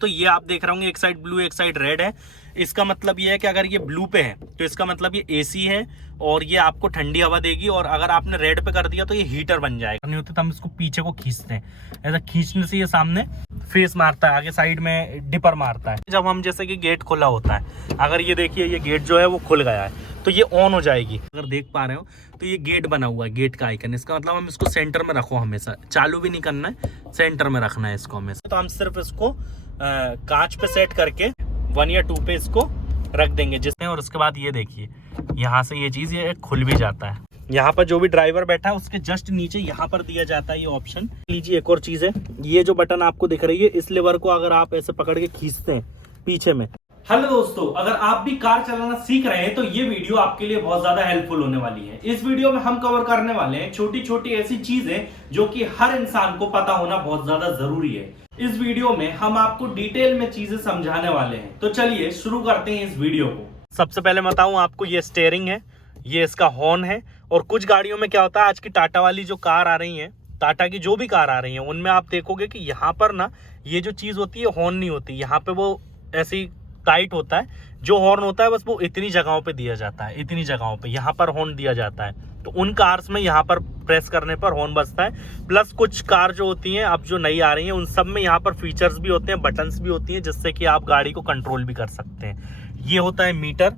तो ये आप देख रहे होंगे एक साइड ब्लू एक साइड रेड है। इसका मतलब ये है कि अगर ये ब्लू पे है तो इसका मतलब ये एसी है और ये आपको ठंडी हवा देगी, और अगर आपने रेड पे कर दिया तो ये हीटर बन जाएगा। नहीं होते तो हम इसको पीछे को खींचते हैं, ऐसा खींचने से ये सामने फेस मारता है, आगे साइड में डिपर मारता है। जब हम जैसे कि गेट खुला होता है, अगर ये देखिए ये गेट जो है वो खुल गया है तो ये ऑन हो जाएगी। अगर देख पा रहे हो तो ये गेट बना हुआ है, गेट का आइकन, इसका मतलब हम इसको सेंटर में रखो, हमेशा चालू भी नहीं करना है, सेंटर में रखना है इसको हमेशा। तो हम सिर्फ इसको कांच पे सेट करके 1 या 2 पे इसको रख देंगे जिसमें, और उसके बाद ये देखिए यहाँ से ये चीज ये खुल भी जाता है। यहाँ पर जो भी ड्राइवर बैठा है उसके जस्ट नीचे यहाँ पर दिया जाता है ये ऑप्शन। लीजिए एक और चीज है, ये जो बटन आपको दिख रही है इस लेवर को अगर आप ऐसे पकड़ के खींचते हैं पीछे में। हेलो दोस्तों, अगर आप भी कार चलाना सीख रहे हैं तो ये वीडियो आपके लिए बहुत ज्यादा हेल्पफुल होने वाली है। इस वीडियो में हम कवर करने वाले हैं छोटी छोटी ऐसी चीजें जो कि हर इंसान को पता होना बहुत ज्यादा जरूरी है। इस वीडियो में हम आपको डिटेल में चीजें समझाने वाले हैं, तो चलिए शुरू करते हैं इस वीडियो को। सबसे पहले बताऊं आपको, ये स्टीयरिंग है, ये इसका हॉर्न है। और कुछ गाड़ियों में क्या होता है, आज की टाटा वाली जो कार आ रही है, टाटा की जो भी कार आ रही है, उनमें आप देखोगे कि यहाँ पर ना ये जो चीज होती है हॉर्न नहीं होती, यहाँ पे वो ऐसी टाइट होता है। जो हॉर्न होता है बस वो इतनी जगहों पे दिया जाता है, इतनी जगहों पे यहाँ पर हॉर्न दिया जाता है। तो उन कार्स में यहाँ पर प्रेस करने पर हॉर्न बजता है। प्लस कुछ कार जो होती हैं अब जो नई आ रही हैं उन सब में यहाँ पर फीचर्स भी होते हैं, बटन्स भी होती हैं जिससे कि आप गाड़ी को कंट्रोल भी कर सकते हैं। ये होता है मीटर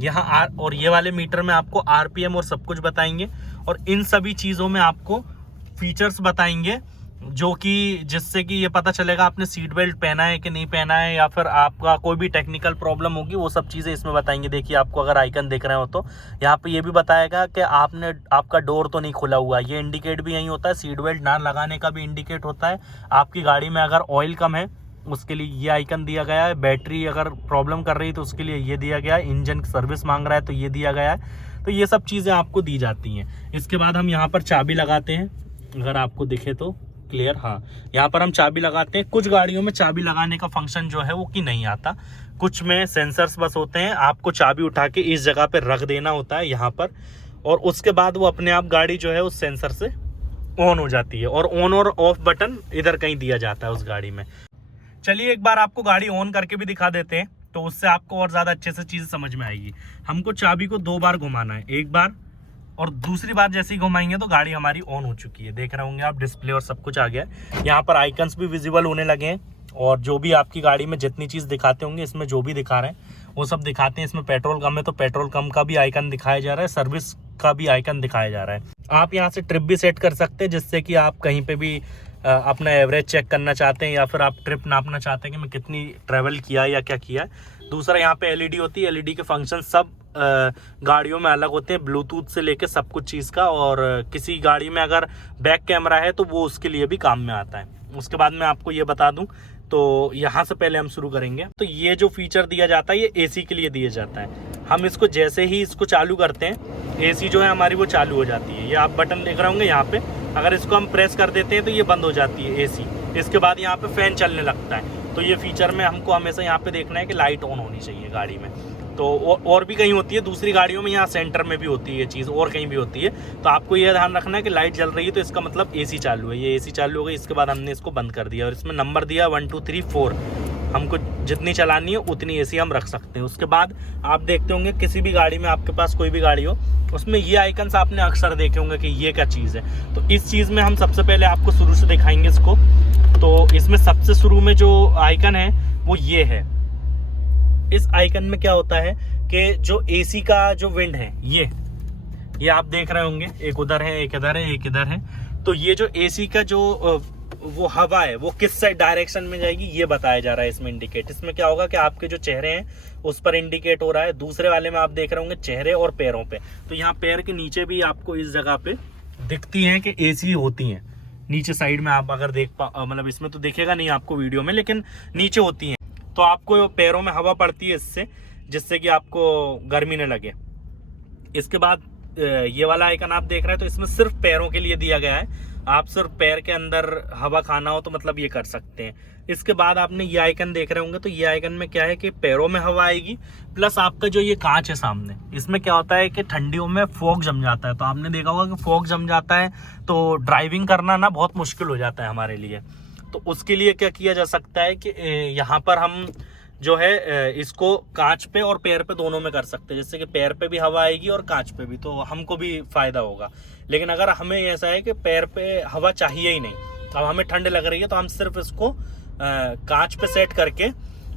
यहाँ और ये वाले मीटर में आपको आरपीएम और सब कुछ बताएंगे, और इन सभी चीज़ों में आपको फीचर्स बताएंगे जो कि जिससे कि ये पता चलेगा आपने सीट बेल्ट पहना है कि नहीं पहना है, या फिर आपका कोई भी टेक्निकल प्रॉब्लम होगी वो सब चीज़ें इसमें बताएंगे। देखिए आपको अगर आइकन देख रहे हो तो यहाँ पे ये भी बताएगा कि आपका डोर तो नहीं खुला हुआ है, ये इंडिकेट भी यही होता है। सीट बेल्ट ना लगाने का भी इंडिकेट होता है। आपकी गाड़ी में अगर ऑयल कम है उसके लिए ये आइकन दिया गया है, बैटरी अगर प्रॉब्लम कर रही है तो उसके लिए ये दिया गया है, इंजन सर्विस मांग रहा है तो ये दिया गया है। तो ये सब चीज़ें आपको दी जाती हैं। इसके बाद हम यहाँ पर चाबी लगाते हैं, अगर आपको दिखे तो क्लियर, हाँ यहाँ पर हम चाबी लगाते हैं। कुछ गाड़ियों में चाबी लगाने का फंक्शन जो है वो कि नहीं आता, कुछ में सेंसर्स बस होते हैं, आपको चाबी उठा के इस जगह पे रख देना होता है यहाँ पर, और उसके बाद वो अपने आप गाड़ी जो है उस सेंसर से ऑन हो जाती है। और ऑन और ऑफ बटन इधर कहीं दिया जाता है उस गाड़ी में। चलिए एक बार आपको गाड़ी ऑन करके भी दिखा देते हैं, तो उससे आपको और ज़्यादा अच्छे से चीज़ समझ में आएगी। हमको चाबी को 2 बार घुमाना है, एक बार और दूसरी बार जैसे ही घुमाएंगे तो गाड़ी हमारी ऑन हो चुकी है। देख रहे होंगे आप डिस्प्ले और सब कुछ आ गया है। यहाँ पर आइकन्स भी विजिबल होने लगे हैं, और जो भी आपकी गाड़ी में जितनी चीज़ दिखाते होंगे इसमें जो भी दिखा रहे हैं वो सब दिखाते हैं। इसमें पेट्रोल कम है तो पेट्रोल कम का भी आइकन दिखाया जा रहा है, सर्विस का भी आइकन दिखाया जा रहा है। आप यहाँ से ट्रिप भी सेट कर सकते हैं, जिससे कि आप कहीं पर भी अपना एवरेज चेक करना चाहते हैं, या फिर आप ट्रिप नापना चाहते हैं कि मैं कितनी ट्रैवल किया या क्या किया। दूसरा यहाँ पे एलईडी होती है, एलईडी के फंक्शन सब गाड़ियों में अलग होते हैं, ब्लूटूथ से लेके सब कुछ चीज़ का। और किसी गाड़ी में अगर बैक कैमरा है तो वो उसके लिए भी काम में आता है। उसके बाद मैं आपको ये बता दूं, तो यहाँ से पहले हम शुरू करेंगे। तो ये जो फीचर दिया जाता है ये एसी के लिए दिया जाता है। हम इसको जैसे ही इसको चालू करते हैं एसी जो है हमारी वो चालू हो जाती है। ये आप बटन देख रहे होंगे यहाँ पे, अगर इसको हम प्रेस कर देते हैं तो ये बंद हो जाती है एसी। इसके बाद यहाँ पे फैन चलने लगता है। तो ये फीचर में हमको हमेशा यहाँ पे देखना है कि लाइट ऑन होनी चाहिए गाड़ी में। तो और भी कहीं होती है दूसरी गाड़ियों में, यहाँ सेंटर में भी होती है ये चीज़, और कहीं भी होती है। तो आपको ये ध्यान रखना है कि लाइट जल रही है तो इसका मतलब एसी चालू है। ये एसी चालू हो गई, इसके बाद हमने इसको बंद कर दिया और इसमें नंबर दिया 1 2 3 4। हमको जितनी चलानी है उतनी एसी हम रख सकते हैं। उसके बाद आप देखते होंगे किसी भी गाड़ी में, आपके पास कोई भी गाड़ी हो, उसमें ये आइकन्स आपने अक्सर देखे होंगे कि ये क्या चीज़ है। तो इस चीज़ में हम सबसे पहले आपको शुरू से दिखाएंगे इसको। तो इसमें सबसे शुरू में जो आइकन है वो ये है। इस आइकन में क्या होता है कि जो एसी का जो विंड है ये आप देख रहे होंगे, एक उधर है, एक इधर है, एक इधर है। तो ये जो एसी का जो वो हवा है वो किस साइड डायरेक्शन में जाएगी ये बताया जा रहा है इसमें इंडिकेट। इसमें क्या होगा कि आपके जो चेहरे हैं उस पर इंडिकेट हो रहा है। दूसरे वाले में आप देख रहे होंगे चेहरे और पैरों पे। तो यहाँ पैर के नीचे भी आपको इस जगह पे दिखती हैं कि एसी होती हैं। नीचे साइड में आप अगर मतलब इसमें तो दिखेगा नहीं आपको वीडियो में, लेकिन नीचे होती हैं। तो आपको पैरों में हवा पड़ती है इससे, जिससे कि आपको गर्मी न लगे। इसके बाद ये वाला आइकन आप देख रहे हैं, तो इसमें सिर्फ पैरों के लिए दिया गया है। आप सिर्फ पैर के अंदर हवा खाना हो तो मतलब ये कर सकते हैं। इसके बाद आपने ये आइकन देख रहे होंगे, तो ये आइकन में क्या है कि पैरों में हवा आएगी, प्लस आपका जो ये कांच है सामने, इसमें क्या होता है कि ठंडियों में फॉग जम जाता है। तो आपने देखा होगा कि फॉग जम जाता है तो ड्राइविंग करना ना बहुत मुश्किल हो जाता है हमारे लिए। तो उसके लिए क्या किया जा सकता है कि यहाँ पर हम जो है इसको कांच पे और पैर पे दोनों में कर सकते हैं। जैसे कि पैर पे भी हवा आएगी और कांच पे भी, तो हमको भी फायदा होगा। लेकिन अगर हमें ऐसा है कि पैर पे हवा चाहिए ही नहीं, अब हमें ठंड लग रही है, तो हम सिर्फ इसको कांच पे सेट करके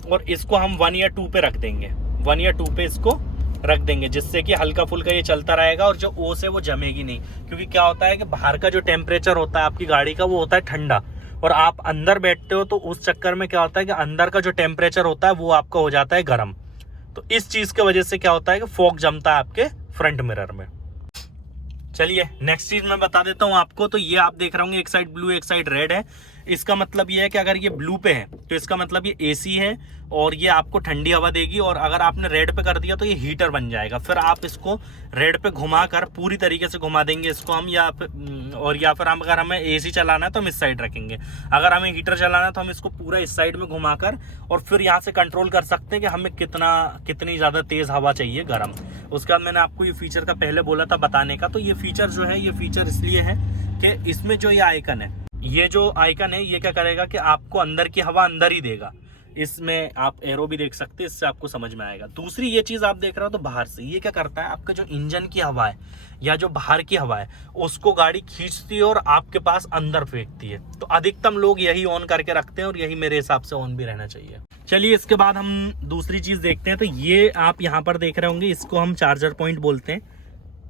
और इसको हम 1 या 2 पे रख देंगे, 1 या 2 पे इसको रख देंगे, जिससे कि हल्का फुल्का ये चलता रहेगा और जो ओस है वो जमेगी नहीं। क्योंकि क्या होता है कि बाहर का जो टेम्परेचर होता है आपकी गाड़ी का वो होता है ठंडा, और आप अंदर बैठते हो तो उस चक्कर में क्या होता है कि अंदर का जो टेम्परेचर होता है वो आपका हो जाता है गर्म। तो इस चीज की वजह से क्या होता है कि फॉग जमता है आपके फ्रंट मिरर में। चलिए नेक्स्ट चीज मैं बता देता हूँ आपको। तो ये आप देख रहे होंगे एक साइड ब्लू एक साइड रेड है। इसका मतलब ये है कि अगर ये ब्लू पे है तो इसका मतलब ये एसी है और ये आपको ठंडी हवा देगी, और अगर आपने रेड पे कर दिया तो ये हीटर बन जाएगा। फिर आप इसको रेड पे घुमाकर पूरी तरीके से घुमा देंगे इसको हम, या फिर हम अगर हमें एसी चलाना है तो हम इस साइड रखेंगे, अगर हमें हीटर चलाना है तो हम इसको पूरा इस साइड में घुमाकर और फिर यहाँ से कंट्रोल कर सकते हैं कि हमें कितनी ज़्यादा तेज़ हवा चाहिए गर्म। उसके बाद मैंने आपको ये फीचर का पहले बोला था बताने का। तो ये फीचर जो है, ये फीचर इसलिए है कि इसमें जो ये आइकन है, ये जो आइकन है ये क्या करेगा कि आपको अंदर की हवा अंदर ही देगा। इसमें आप एरो भी देख सकते हैं, इससे आपको समझ में आएगा। दूसरी ये चीज़ आप देख रहे हो तो बाहर से ये क्या करता है, आपका जो इंजन की हवा है या जो बाहर की हवा है उसको गाड़ी खींचती है और आपके पास अंदर फेंकती है। तो अधिकतम लोग यही ऑन करके रखते हैं और यही मेरे हिसाब से ऑन भी रहना चाहिए। चलिए इसके बाद हम दूसरी चीज़ देखते हैं। तो ये आप यहाँ पर देख रहे होंगे, इसको हम चार्जर पॉइंट बोलते हैं।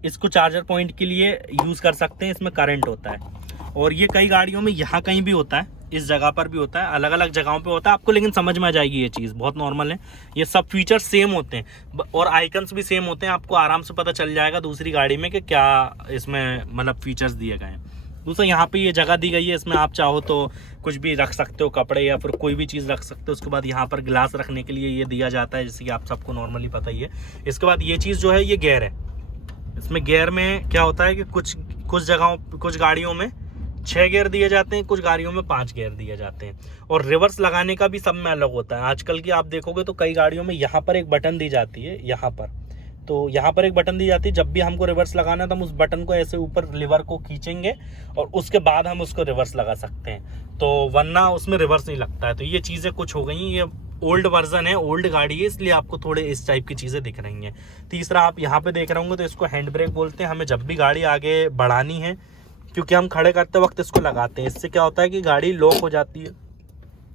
इसको चार्जर पॉइंट के लिए यूज़ कर सकते हैं, इसमें करंट होता है और ये कई गाड़ियों में यहाँ कहीं भी होता है, इस जगह पर भी होता है, अलग अलग जगहों पे होता है आपको, लेकिन समझ में आ जाएगी ये चीज़, बहुत नॉर्मल है। ये सब फीचर सेम होते हैं और आइकन्स भी सेम होते हैं, आपको आराम से पता चल जाएगा दूसरी गाड़ी में कि क्या इसमें मतलब फीचर्स दिए गए हैं। दूसरा यहाँ पे ये जगह दी गई है, इसमें आप चाहो तो कुछ भी रख सकते हो, कपड़े या फिर कोई भी चीज़ रख सकते हो। उसके बाद यहाँ पर गिलास रखने के लिए ये दिया जाता है, जैसे कि आप सबको नॉर्मली पता ही है। इसके बाद ये चीज़ जो है ये गियर है। इसमें गियर में क्या होता है कि कुछ जगहों कुछ गाड़ियों में 6 गियर दिए जाते हैं, कुछ गाड़ियों में 5 गियर दिए जाते हैं। और रिवर्स लगाने का भी सब में अलग होता है। आजकल की आप देखोगे तो कई गाड़ियों में यहाँ पर एक बटन दी जाती है, यहाँ पर, तो यहाँ पर एक बटन दी जाती है। जब भी हमको रिवर्स लगाना है तो हम उस बटन को ऐसे ऊपर लीवर को खींचेंगे और उसके बाद हम उसको रिवर्स लगा सकते हैं, तो वरना उसमें रिवर्स नहीं लगता है। तो ये चीज़ें कुछ हो गई, ये ओल्ड वर्जन है, ओल्ड गाड़ी है, इसलिए आपको थोड़े इस टाइप की चीज़ें दिख रही हैं। तीसरा आप यहाँ पे देख रहे होंगे तो इसको हैंड ब्रेक बोलते हैं। हमें जब भी गाड़ी आगे बढ़ानी है, क्योंकि हम खड़े करते वक्त इसको लगाते हैं, इससे क्या होता है कि गाड़ी लॉक हो जाती है।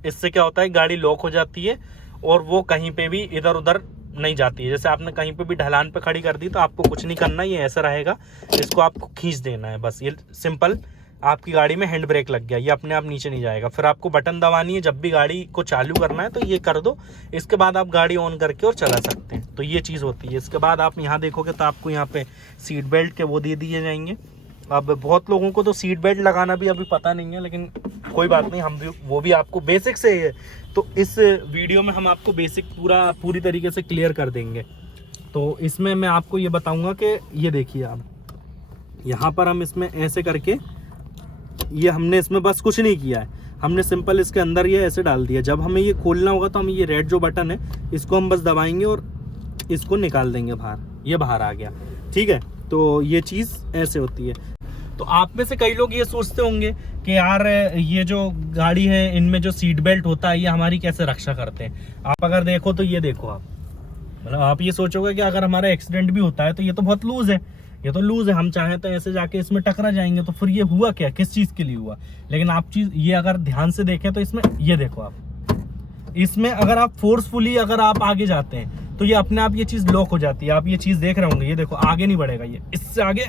इससे क्या होता है गाड़ी लॉक हो जाती है और वो कहीं पे भी इधर उधर नहीं जाती है। जैसे आपने कहीं पे भी ढलान पे खड़ी कर दी तो आपको कुछ नहीं करना, ये ऐसा रहेगा, इसको आपको खींच देना है बस। ये सिंपल, आपकी गाड़ी में हैंड ब्रेक लग गया, ये अपने आप नीचे नहीं जाएगा। फिर आपको बटन दबानी है, जब भी गाड़ी को चालू करना है तो ये कर दो, इसके बाद आप गाड़ी ऑन करके और चला सकते हैं। तो ये चीज़ होती है। इसके बाद आप यहाँ देखोगे तो आपको यहाँ पे सीट बेल्ट के वो दे दिए जाएंगे। अब बहुत लोगों को तो सीट बेल्ट लगाना भी अभी पता नहीं है, लेकिन कोई बात नहीं, हम भी वो भी आपको बेसिक से है, तो इस वीडियो में हम आपको बेसिक पूरी तरीके से क्लियर कर देंगे। तो इसमें मैं आपको ये बताऊंगा कि ये देखिए आप यहाँ पर हम इसमें ऐसे करके, ये हमने इसमें बस कुछ नहीं किया है, हमने सिंपल इसके अंदर ये ऐसे डाल दिया। जब हमें ये खोलना होगा तो हम ये रेड जो बटन है इसको हम बस दबाएंगे और इसको निकाल देंगे बाहर, ये बाहर आ गया, ठीक है। तो ये चीज़ ऐसे होती है। तो आप में से कई लोग ये सोचते होंगे कि यार ये जो गाड़ी है इनमें जो सीट बेल्ट होता है ये हमारी कैसे रक्षा करते हैं। आप अगर देखो तो ये देखो आप, मतलब आप ये सोचोगे कि अगर हमारा एक्सीडेंट भी होता है तो ये तो बहुत लूज है, ये तो लूज है, हम चाहें तो ऐसे जाके इसमें टकरा जाएंगे, तो फिर ये हुआ क्या, किस चीज़ के लिए हुआ। लेकिन आप ये अगर ध्यान से देखें तो इसमें ये देखो आप, इसमें अगर आप फोर्सफुली अगर आप आगे जाते हैं तो ये अपने आप ये चीज़ लॉक हो जाती है। आप ये चीज़ देख रहे होंगे, ये देखो आगे नहीं बढ़ेगा, ये इससे आगे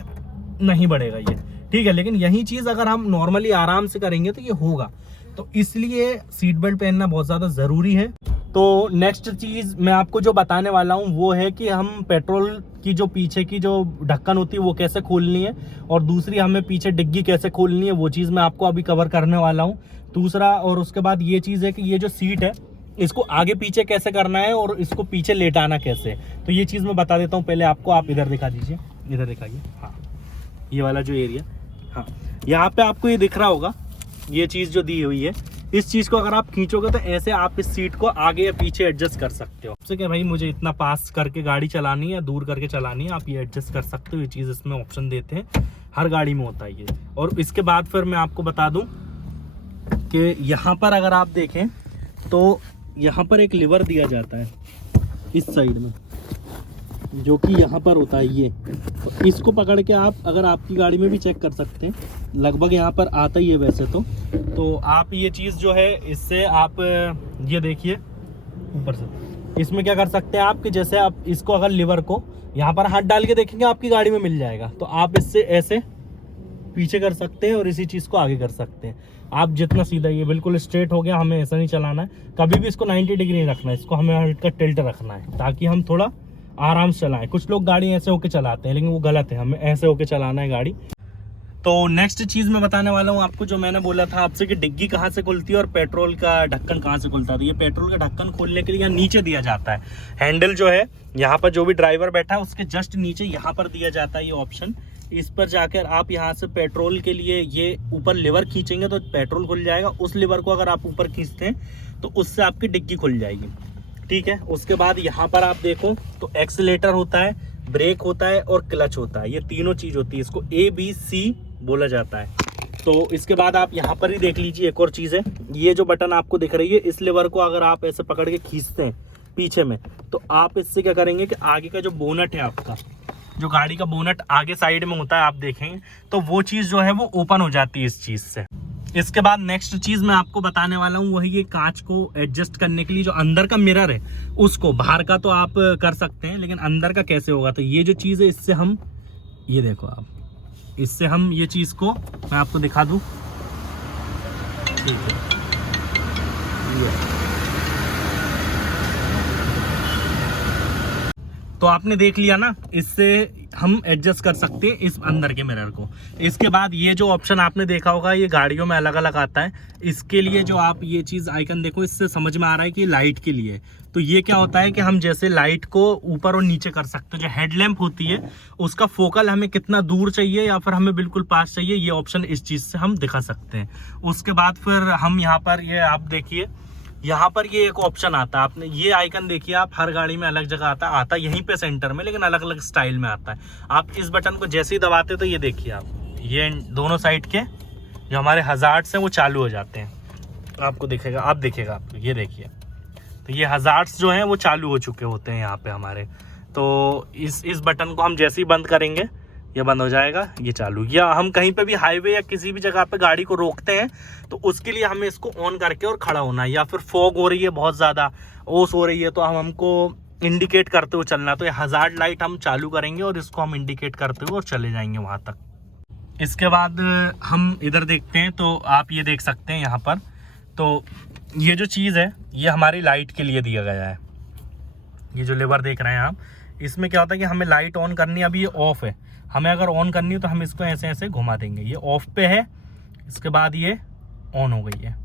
नहीं बढ़ेगा ये, ठीक है। लेकिन यही चीज़ अगर हम नॉर्मली आराम से करेंगे तो ये होगा। तो इसलिए सीट बेल्ट पहनना बहुत ज़्यादा ज़रूरी है। तो नेक्स्ट चीज़ मैं आपको जो बताने वाला हूँ वो है कि हम पेट्रोल की जो पीछे की जो ढक्कन होती है वो कैसे खोलनी है, और दूसरी हमें पीछे डिग्गी कैसे खोलनी है, वो चीज़ मैं आपको अभी कवर करने वाला हूँ। दूसरा, और उसके बाद ये चीज़ है कि ये जो सीट है इसको आगे पीछे कैसे करना है और इसको पीछे लेटाना कैसे, तो ये चीज़ मैं बता देता हूँ पहले आपको। आप इधर दिखा दीजिए, इधर दिखाइए, हाँ ये वाला जो एरिया, हाँ यहाँ पे आपको ये दिख रहा होगा, ये चीज़ जो दी हुई है, इस चीज़ को अगर आप खींचोगे तो ऐसे आप इस सीट को आगे या पीछे एडजस्ट कर सकते हो। आपसे क्या भाई मुझे इतना पास करके गाड़ी चलानी है या दूर करके चलानी है, आप ये एडजस्ट कर सकते हो। ये चीज़ इसमें ऑप्शन देते हैं, हर गाड़ी में होता है ये। और इसके बाद फिर मैं आपको बता दूं कि यहाँ पर अगर आप देखें तो यहाँ पर एक लीवर दिया जाता है इस साइड में, जो कि यहाँ पर होता है ये। तो इसको पकड़ के आप अगर आपकी गाड़ी में भी चेक कर सकते हैं, लगभग यहाँ पर आता ही है वैसे तो आप ये चीज़ जो है इससे आप ये देखिए ऊपर से इसमें क्या कर सकते हैं आप कि जैसे आप इसको अगर लीवर को यहाँ पर हाथ डाल के देखेंगे आपकी गाड़ी में मिल जाएगा, तो आप इससे ऐसे पीछे कर सकते हैं और इसी चीज़ को आगे कर सकते हैं। आप जितना सीधा, ये बिल्कुल स्ट्रेट हो गया, हमें ऐसा नहीं चलाना है, कभी भी इसको 90 डिग्री नहीं रखना है, इसको हमें हल्का टिल्ट रखना है ताकि हम थोड़ा आराम से चलाएं। कुछ लोग गाड़ी ऐसे होके चलाते हैं लेकिन वो गलत है, हमें ऐसे होके चलाना है गाड़ी। तो नेक्स्ट चीज़ मैं बताने वाला हूँ आपको, जो मैंने बोला था आपसे कि डिग्गी कहाँ से खुलती है और पेट्रोल का ढक्कन कहाँ से खुलता है। तो ये पेट्रोल का ढक्कन खोलने के लिए यहाँ नीचे दिया जाता है, हैंडल जो है यहाँ पर जो भी ड्राइवर बैठा है उसके जस्ट नीचे यहाँ पर दिया जाता है ये ऑप्शन। इस पर जाकर आप यहाँ से पेट्रोल के लिए ये ऊपर लीवर खींचेंगे तो पेट्रोल खुल जाएगा। उस लीवर को अगर आप ऊपर खींचते हैं तो उससे आपकी डिग्गी खुल जाएगी, ठीक है। उसके बाद यहाँ पर आप देखो तो एक्सीलेटर होता है, ब्रेक होता है और क्लच होता है, ये तीनों चीज़ होती है, इसको ABC बोला जाता है। तो इसके बाद आप यहाँ पर ही देख लीजिए एक और चीज़ है, ये जो बटन आपको दिख रही है, इस लीवर को अगर आप ऐसे पकड़ के खींचते हैं पीछे में, तो आप इससे क्या करेंगे कि आगे का जो बोनट है आपका, जो गाड़ी का बोनट आगे साइड में होता है, आप देखेंगे तो वो चीज़ जो है वो ओपन हो जाती है इस चीज़ से। इसके बाद नेक्स्ट चीज़ मैं आपको बताने वाला हूँ वही ये कांच को एडजस्ट करने के लिए जो अंदर का मिरर है उसको, बाहर का तो आप कर सकते हैं लेकिन अंदर का कैसे होगा। तो ये जो चीज़ है इससे हम, ये देखो आप, इससे हम ये चीज़ को मैं आपको दिखा दूँ, ठीक है। तो आपने देख लिया ना, इससे हम एडजस्ट कर सकते हैं इस अंदर के मिरर को। इसके बाद ये जो ऑप्शन आपने देखा होगा ये गाड़ियों में अलग अलग आता है, इसके लिए जो आप ये चीज़ आइकन देखो, इससे समझ में आ रहा है कि लाइट के लिए। तो ये क्या होता है कि हम जैसे लाइट को ऊपर और नीचे कर सकते हैं, जो हेडलैम्प होती है उसका फोकल हमें कितना दूर चाहिए या फिर हमें बिल्कुल पास चाहिए, ये ऑप्शन इस चीज़ से हम दिखा सकते हैं। उसके बाद फिर हम यहाँ पर ये आप देखिए, यहाँ पर ये एक ऑप्शन आता है, आपने ये आइकन देखिए, आप हर गाड़ी में अलग जगह आता है यहीं पे सेंटर में, लेकिन अलग अलग स्टाइल में आता है। आप इस बटन को जैसे ही दबाते तो ये देखिए आप, ये दोनों साइड के जो हमारे हजार्ड्स हैं वो चालू हो जाते हैं, आपको दिखेगा, आप दिखेगा आपको, ये देखिए। तो ये हजार्ड्स जो हैं वो चालू हो चुके होते हैं यहाँ पे हमारे। तो इस बटन को हम जैसे ही बंद करेंगे ये बंद हो जाएगा, ये चालू। या हम कहीं पे भी हाईवे या किसी भी जगह पे गाड़ी को रोकते हैं तो उसके लिए हमें इसको ऑन करके और खड़ा होना है, या फिर फॉग हो रही है, बहुत ज़्यादा ओस हो रही है तो हमको इंडिकेट करते हुए चलना, तो ये हजार्ड लाइट हम चालू करेंगे और इसको हम इंडिकेट करते हुए और चले जाएंगे वहाँ तक। इसके बाद हम इधर देखते हैं तो आप ये देख सकते हैं यहाँ पर, तो ये जो चीज़ है ये हमारी लाइट के लिए दिया गया है। ये जो लेवर देख रहे हैं आप, इसमें क्या होता है कि हमें लाइट ऑन करनी है, अभी ये ऑफ है, हमें अगर ऑन करनी हो तो हम इसको ऐसे ऐसे घुमा देंगे, ये ऑफ पे है, इसके बाद ये ऑन हो गई है,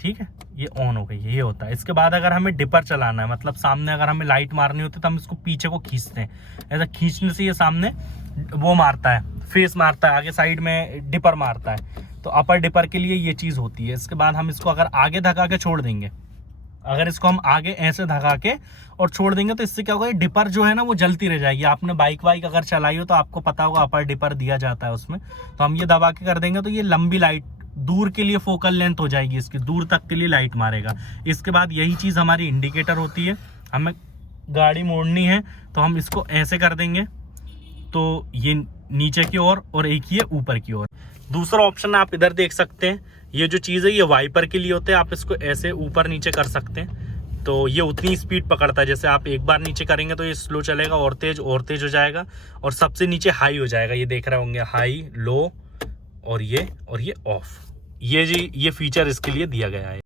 ठीक है, ये ऑन हो गई है, ये होता है। इसके बाद अगर हमें डिपर चलाना है, मतलब सामने अगर हमें लाइट मारनी होती है तो हम इसको पीछे को खींचते हैं, ऐसा खींचने से ये सामने वो मारता है, फेस मारता है, आगे साइड में डिपर मारता है, तो अपर डिपर के लिए ये चीज़ होती है। इसके बाद हम इसको अगर आगे धका के छोड़ देंगे, अगर इसको हम आगे ऐसे धका के और छोड़ देंगे तो इससे क्या होगा, डिपर जो है ना वो जलती रह जाएगी। आपने बाइक वाइक अगर चलाई हो तो आपको पता होगा अपर डिपर दिया जाता है उसमें, तो हम ये दबा के कर देंगे तो ये लंबी लाइट, दूर के लिए फोकल लेंथ हो जाएगी इसकी, दूर तक के लिए लाइट मारेगा। इसके बाद यही चीज़ हमारी इंडिकेटर होती है, हमें गाड़ी मोड़नी है तो हम इसको ऐसे कर देंगे तो ये नीचे की ओर और एक ये ऊपर की ओर। दूसरा ऑप्शन आप इधर देख सकते हैं, ये जो चीज़ है ये वाइपर के लिए होते हैं, आप इसको ऐसे ऊपर नीचे कर सकते हैं तो ये उतनी स्पीड पकड़ता है, जैसे आप एक बार नीचे करेंगे तो ये स्लो चलेगा और तेज हो जाएगा, और सबसे नीचे हाई हो जाएगा, ये देख रहे होंगे हाई, लो और ये ऑफ, ये जी ये फीचर इसके लिए दिया गया है।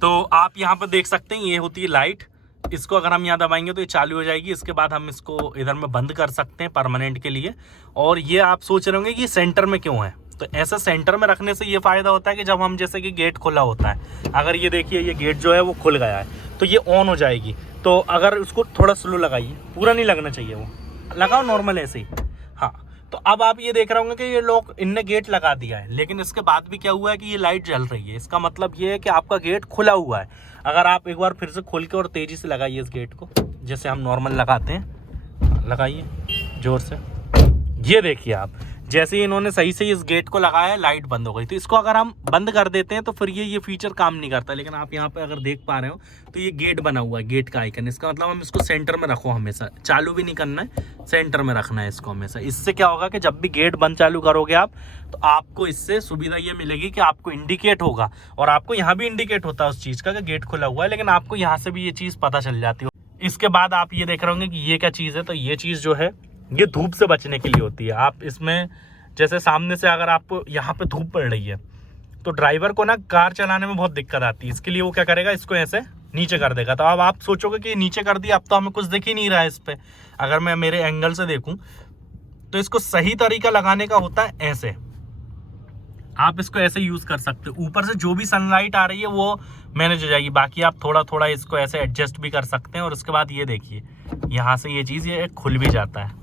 तो आप यहाँ पर देख सकते हैं ये होती है लाइट, इसको अगर हम यहाँ दबाएंगे तो ये चालू हो जाएगी। इसके बाद हम इसको इधर में बंद कर सकते हैं परमानेंट के लिए। और ये आप सोच रहे होंगे कि सेंटर में क्यों है, तो ऐसा सेंटर में रखने से ये फ़ायदा होता है कि जब हम जैसे कि गेट खुला होता है, अगर ये देखिए ये गेट जो है वो खुल गया है तो ये ऑन हो जाएगी। तो अगर उसको थोड़ा स्लो लगाइए, पूरा नहीं लगना चाहिए, वो लगाओ नॉर्मल ऐसे ही, हाँ। तो अब आप ये देख रहे होंगे कि ये लोग इनने गेट लगा दिया है, लेकिन इसके बाद भी क्या हुआ है कि ये लाइट जल रही है। इसका मतलब ये है कि आपका गेट खुला हुआ है। अगर आप एक बार फिर से खोल के और तेज़ी से लगाइए इस गेट को, जैसे हम नॉर्मल लगाते हैं, लगाइए ज़ोर से, ये देखिए आप जैसे ही इन्होंने सही से इस गेट को लगाया, लाइट बंद हो गई। तो इसको अगर हम बंद कर देते हैं तो फिर ये फीचर काम नहीं करता। लेकिन आप यहाँ पे अगर देख पा रहे हो तो ये गेट बना हुआ है, गेट का आइकन। इसका मतलब हम इसको सेंटर में रखो, हमेशा चालू भी नहीं करना है, सेंटर में रखना है इसको हमेशा। इससे क्या होगा कि जब भी गेट बंद चालू करोगे आप, तो आपको इससे सुविधा ये मिलेगी कि आपको इंडिकेट होगा, और आपको यहाँ भी इंडिकेट होता है उस चीज़ का कि गेट खुला हुआ है, लेकिन आपको यहाँ से भी ये चीज़ पता चल जाती है। इसके बाद आप ये देख रहे होंगे कि ये क्या चीज़ है। तो ये चीज़ जो है ये धूप से बचने के लिए होती है। आप इसमें जैसे सामने से अगर आपको यहाँ पे धूप पड़ रही है तो ड्राइवर को ना कार चलाने में बहुत दिक्कत आती है। इसके लिए वो क्या करेगा, इसको ऐसे नीचे कर देगा। तो अब आप सोचोगे कि नीचे कर दिया, अब तो हमें कुछ दिख ही नहीं रहा है इस पर। अगर मैं मेरे एंगल से देखूं तो इसको सही तरीका लगाने का होता है ऐसे। आप इसको ऐसे यूज़ कर सकते हो। ऊपर से जो भी सनलाइट आ रही है वो मैनेज हो जाएगी, बाकी आप थोड़ा थोड़ा इसको ऐसे एडजस्ट भी कर सकते हैं। और उसके बाद ये देखिए यहाँ से ये चीज़ ये खुल भी जाता है।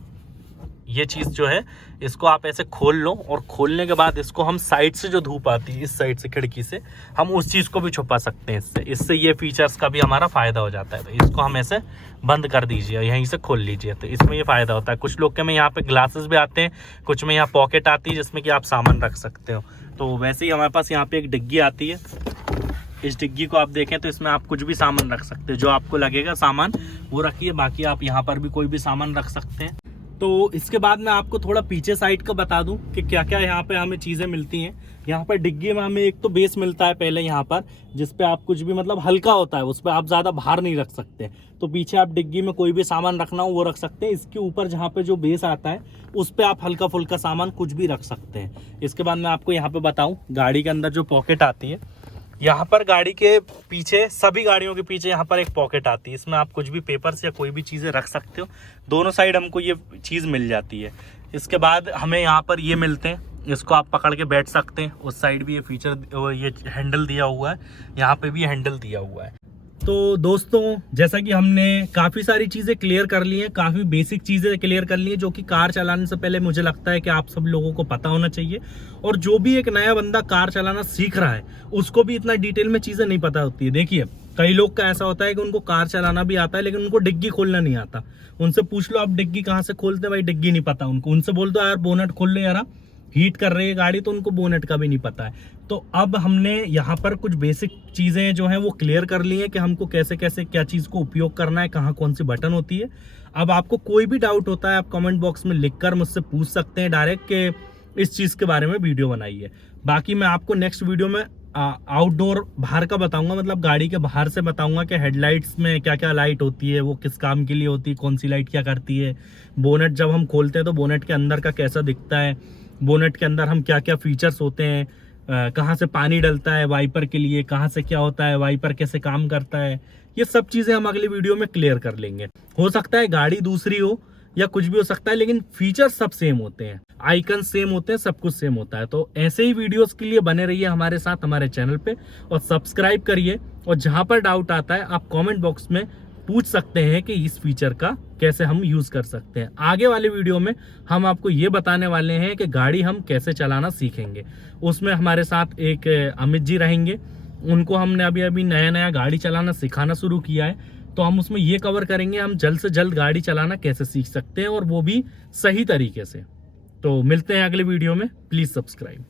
ये चीज़ जो है इसको आप ऐसे खोल लो, और खोलने के बाद इसको हम साइड से जो धूप आती है इस साइड से खिड़की से, हम उस चीज़ को भी छुपा सकते हैं इससे ये फीचर्स का भी हमारा फ़ायदा हो जाता है। तो इसको हम ऐसे बंद कर दीजिए, यहीं से खोल लीजिए, तो इसमें ये फ़ायदा होता है। कुछ लोग के में यहाँ पे ग्लासेस भी आते हैं, कुछ में यहाँ पॉकेट आती है जिसमें कि आप सामान रख सकते हो। तो वैसे ही हमारे पास यहाँ पे एक डिग्गी आती है। इस डिग्गी को आप देखें तो इसमें आप कुछ भी सामान रख सकते हो, जो आपको लगेगा सामान वो रखिए, बाकी आप यहाँ पर भी कोई भी सामान रख सकते हैं। तो इसके बाद मैं आपको थोड़ा पीछे साइड का बता दूं कि क्या क्या यहाँ पे हमें चीज़ें मिलती हैं। यहाँ पर डिग्गी में हमें एक तो बेस मिलता है पहले यहाँ पर, जिस पे आप कुछ भी मतलब हल्का होता है, उस पर आप ज़्यादा भार नहीं रख सकते। तो पीछे आप डिग्गी में कोई भी सामान रखना हो वो रख सकते हैं। इसके ऊपर जहाँ पे जो बेस आता है उस पर आप हल्का फुल्का सामान कुछ भी रख सकते हैं। इसके बाद मैं आपको यहाँ पर बताऊँ, गाड़ी के अंदर जो पॉकेट आती है, यहाँ पर गाड़ी के पीछे, सभी गाड़ियों के पीछे यहाँ पर एक पॉकेट आती है। इसमें आप कुछ भी पेपर्स या कोई भी चीज़ें रख सकते हो। दोनों साइड हमको ये चीज़ मिल जाती है। इसके बाद हमें यहाँ पर ये मिलते हैं, इसको आप पकड़ के बैठ सकते हैं। उस साइड भी ये फीचर, ये हैंडल दिया हुआ है, यहाँ पे भी हैंडल दिया हुआ है। तो दोस्तों, जैसा कि हमने काफ़ी सारी चीज़ें क्लियर कर ली हैं, काफ़ी बेसिक चीज़ें क्लियर कर ली हैं, जो कि कार चलाने से पहले मुझे लगता है कि आप सब लोगों को पता होना चाहिए। और जो भी एक नया बंदा कार चलाना सीख रहा है उसको भी इतना डिटेल में चीज़ें नहीं पता होती है। देखिए, कई लोग का ऐसा होता है कि उनको कार चलाना भी आता है लेकिन उनको डिग्गी खोलना नहीं आता। उनसे पूछ लो आप डिग्गी कहाँ से खोलते हैं, भाई डिग्गी नहीं पता उनको। उनसे बोल दो यार बोनट खोल ले यार, हीट कर रही है गाड़ी, तो उनको बोनेट का भी नहीं पता है। तो अब हमने यहाँ पर कुछ बेसिक चीज़ें जो हैं वो क्लियर कर ली हैं कि हमको कैसे कैसे क्या चीज़ को उपयोग करना है, कहाँ कौन सी बटन होती है। अब आपको कोई भी डाउट होता है आप कमेंट बॉक्स में लिखकर मुझसे पूछ सकते हैं डायरेक्ट कि इस चीज़ के बारे में वीडियो बनाइए। बाकी मैं आपको नेक्स्ट वीडियो में आउटडोर बाहर का बताऊंगा, मतलब गाड़ी के बाहर से बताऊंगा कि हेडलाइट्स में क्या क्या लाइट होती है, वो किस काम के लिए होती है, कौन सी लाइट क्या करती है। बोनेट जब हम खोलते हैं तो बोनेट के अंदर का कैसा दिखता है, बोनेट के अंदर हम क्या क्या फीचर्स होते हैं, कहाँ से पानी डलता है वाइपर के लिए, कहाँ से क्या होता है, वाइपर कैसे काम करता है, ये सब चीज़ें हम अगली वीडियो में क्लियर कर लेंगे। हो सकता है गाड़ी दूसरी हो या कुछ भी हो सकता है, लेकिन फीचर्स सब सेम होते हैं, आइकन सेम होते हैं, सब कुछ सेम होता है। तो ऐसे ही वीडियोस के लिए बने रहिए हमारे साथ हमारे चैनल पे, और सब्सक्राइब करिए। और जहाँ पर डाउट आता है आप कमेंट बॉक्स में पूछ सकते हैं कि इस फीचर का कैसे हम यूज़ कर सकते हैं। आगे वाले वीडियो में हम आपको ये बताने वाले हैं कि गाड़ी हम कैसे चलाना सीखेंगे। उसमें हमारे साथ एक अमित जी रहेंगे, उनको हमने अभी नया नया गाड़ी चलाना सिखाना शुरू किया है। तो हम उसमें ये कवर करेंगे हम जल्द से जल्द गाड़ी चलाना कैसे सीख सकते हैं, और वो भी सही तरीके से। तो मिलते हैं अगले वीडियो में, प्लीज़ सब्सक्राइब।